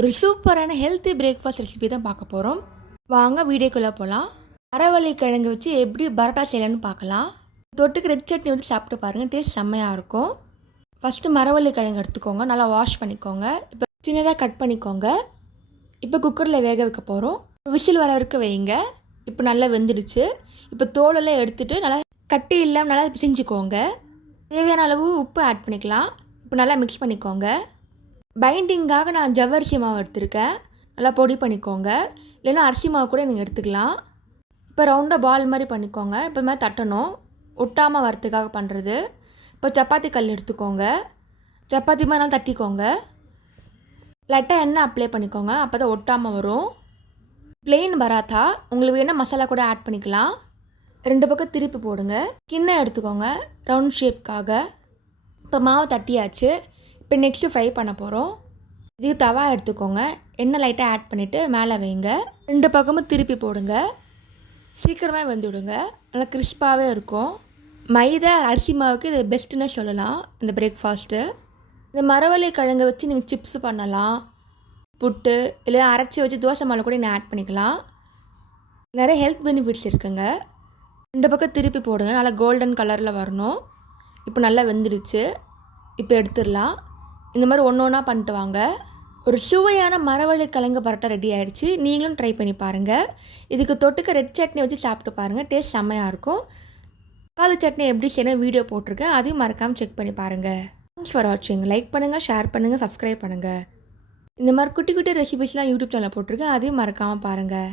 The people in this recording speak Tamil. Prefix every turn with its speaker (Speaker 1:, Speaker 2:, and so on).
Speaker 1: ஒரு சூப்பரான ஹெல்த்தி பிரேக்ஃபாஸ்ட் ரெசிபி தான் பார்க்க போகிறோம் வாங்க வீடியோக்குள்ளே போகலாம் அரைவள்ளி கிழங்கு வச்சு எப்படி பரோட்டா செய்யலாம்னு பார்க்கலாம். தொட்டுக்கு ரெட் சட்னி வச்சு சாப்பிட்டு பாருங்கள் டேஸ்ட் செம்மையாக இருக்கும். ஃபஸ்ட்டு மரவள்ளி கிழங்கு எடுத்துக்கோங்க நல்லா வாஷ் பண்ணிக்கோங்க. இப்போ சின்னதாக கட் பண்ணிக்கோங்க. இப்போ குக்கரில் வேக வைக்க போகிறோம் விசில் வர வரைக்கும் வைங்க இப்போ நல்லா வெந்துடுச்சு. இப்போ தோலெல்லாம் எடுத்துகிட்டு நல்லா கட்டி இல்லாமல் நல்லா பிசைஞ்சுக்கோங்க. தேவையான அளவு உப்பு ஆட் பண்ணிக்கலாம். இப்போ நல்லா மிக்ஸ் பண்ணிக்கோங்க. பைண்டிங்காக நான் ஜவ்வரிசி மாவு எடுத்திருக்கேன். நல்லா பொடி பண்ணிக்கோங்க. இல்லைன்னா அரிசி மாவு கூட நீங்கள் எடுத்துக்கலாம். இப்போ ரவுண்டாக பால் மாதிரி பண்ணிக்கோங்க. இப்போ மாதிரி தட்டணும். ஒட்டாமல் வரத்துக்காக பண்ணுறது இப்போ சப்பாத்தி கல் எடுத்துக்கோங்க. சப்பாத்தி மாதிரி தட்டிக்கோங்க. லைட்டாக எண்ணெய் அப்ளை பண்ணிக்கோங்க. அப்போ தான் ஒட்டாமல் வரும். பிளெயின் பராத்தா. உங்களுக்கு வேணால் மசாலா கூட ஆட் பண்ணிக்கலாம். ரெண்டு பக்கம் திருப்பி போடுங்க. கிண்ணம் எடுத்துக்கோங்க. ரவுண்ட் ஷேப்க்காக இப்போ மாவு தட்டியாச்சு. இப்போ நெக்ஸ்ட்டு ஃப்ரை பண்ண போகிறோம் இதுக்கு தவா எடுத்துக்கோங்க. எண்ணெய் லைட்டாக ஆட் பண்ணிவிட்டு மேலே வைங்க. ரெண்டு பக்கமும் திருப்பி போடுங்க. சீக்கிரமாக வந்துவிடுங்க நல்லா கிறிஸ்பாகவே இருக்கும். மைதா அரிசி மாவுக்கு இது பெஸ்ட்டுன்னு சொல்லலாம். இந்த பிரேக்ஃபாஸ்ட்டு இந்த மரவள்ளி கிழங்கை வச்சு நீங்கள் சிப்ஸ் பண்ணலாம். புட்டு இல்லை அரைச்சி வச்சு தோசை மாலை கூட நீங்கள் ஆட் பண்ணிக்கலாம். நிறைய ஹெல்த் பெனிஃபிட்ஸ் இருக்குங்க. ரெண்டு பக்கம் திருப்பி போடுங்க. நல்லா கோல்டன் கலரில் வரணும். இப்போ நல்லா வெந்துடுச்சு. இப்போ எடுத்துடலாம். இந்த மாதிரி ஒன்று ஒன்றா பண்ணிட்டு வாங்க. ஒரு சுவையான மரவள்ளி கிழங்கு பரோட்டா ரெடி ஆயிடுச்சு. நீங்களும் ட்ரை பண்ணி பாருங்கள் இதுக்கு தொட்டுக்க ரெட் சட்னி வச்சு சாப்பிட்டு பாருங்கள் டேஸ்ட் செம்மையாக இருக்கும். தக்காளி சட்னி எப்படி செய்யணும் வீடியோ போட்டிருக்கேன். அதையும் மறக்காமல் செக் பண்ணி பாருங்கள் தேங்க்ஸ் ஃபார் வாட்சிங் லைக் பண்ணுங்கள் ஷேர் பண்ணுங்கள் சப்ஸ்கிரைப் பண்ணுங்கள் இந்த மாதிரி குட்டி குட்டி ரெசிபிஸ்லாம் யூடியூப் சேனலில் போட்டிருக்கேன். அதையும் மறக்காமல் பாருங்கள்